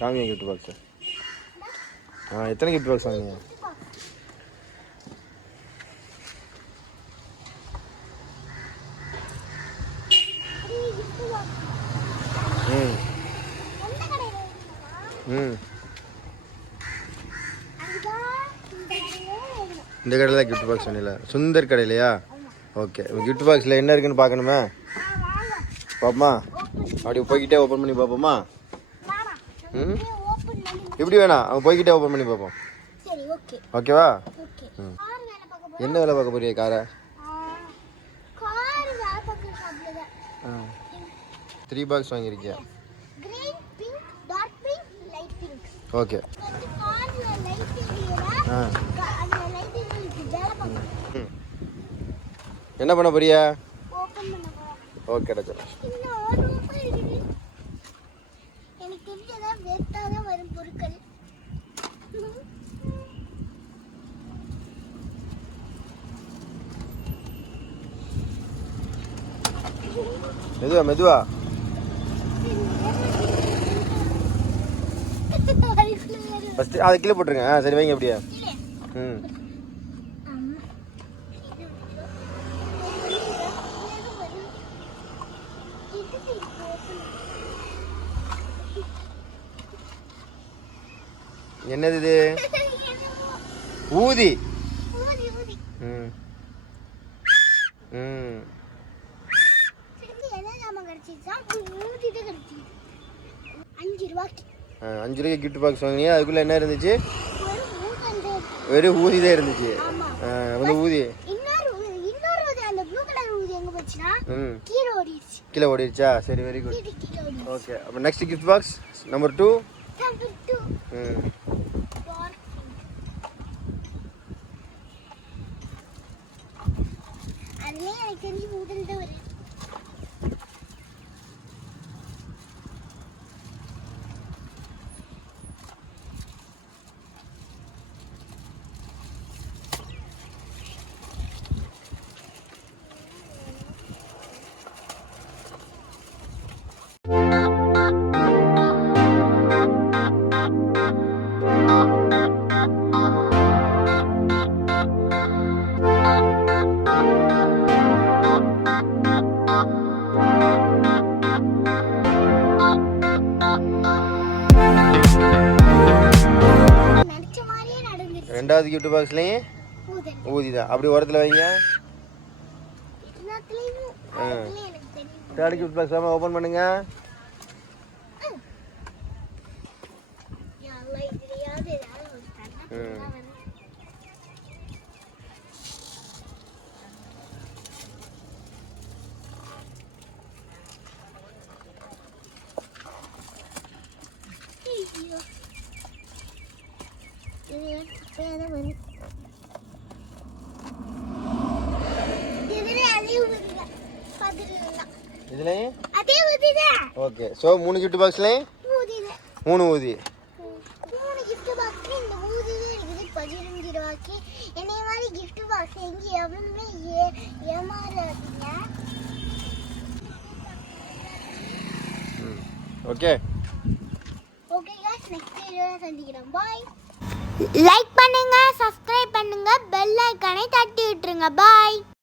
காமியா gift box. எத்தனை gift box வாங்கினீங்க? இந்த கடையில் தான் கிஃப்ட் பாக்ஸ் சொன்னீங்களா? சுந்தர் கடையிலையா? ஓகே. கிஃப்ட் பாக்ஸில் என்ன இருக்குன்னு பார்க்கணுமே. பாப்போமா? அப்படி போய்கிட்டே ஓப்பன் பண்ணி பார்ப்போமா? இப்படி வேணாம், அவன் போய்கிட்டே ஓப்பன் பண்ணி பார்ப்போம். ஓகேவா? என்ன வேலை பார்க்க போறிய காரை? 3 பாக்ஸ் வாங்கியிருக்கியா? ஓகே. என்ன பண்ண போறியா? ஓகே சரி. மெதுவா மெதுவா. ஃபஸ்ட்டு அதை கீழே போட்டுருங்க. சரி வைங்க அப்படியே. என்னது இது? ஊதி. ₹5 கிஃப்ட் பாக்ஸ் வாங்கினியா? அதுக்குள்ள என்ன இருந்துச்சு? வெறும் ஊதி தான் இருந்துச்சு. ஊதி கீழே ஓடிடுச்சா? சரி, வெரி குட். ஓகே. அப்போ நெக்ஸ்ட் கிஃப்ட் பாக்ஸ் நம்பர் 2. ரெண்டாவது கிஃப்ட் பாக்ஸ்லையும் ஊதி தான். அப்படி ஓரத்தில் வைங்க. தேர்ட் கிஃப்ட் பாக்ஸ் ஓப்பன் பண்ணுங்க. இதுலயும் ஓகே. ஸோ 3 கிஃப்ட் பாக்ஸ்லையும் 3 ஊதி. 3 கிஃப்ட் பாக்ஸ்ல இந்த ஊதி இருக்குது ₹15. என்னைய மாதிரி கிஃப்ட் பாக்ஸ் எங்க எவனுமே ஏமாறாதீங்க. ஓகே. ஓகே गाइस, நெக்ஸ்ட் வீடியோல சந்திக்கிறோம். பை. லைக் பண்ணுங்க, சப்ஸ்கிரைப் பண்ணுங்க, பெல் ஐகானை தட்டி விட்டுருங்க. பை.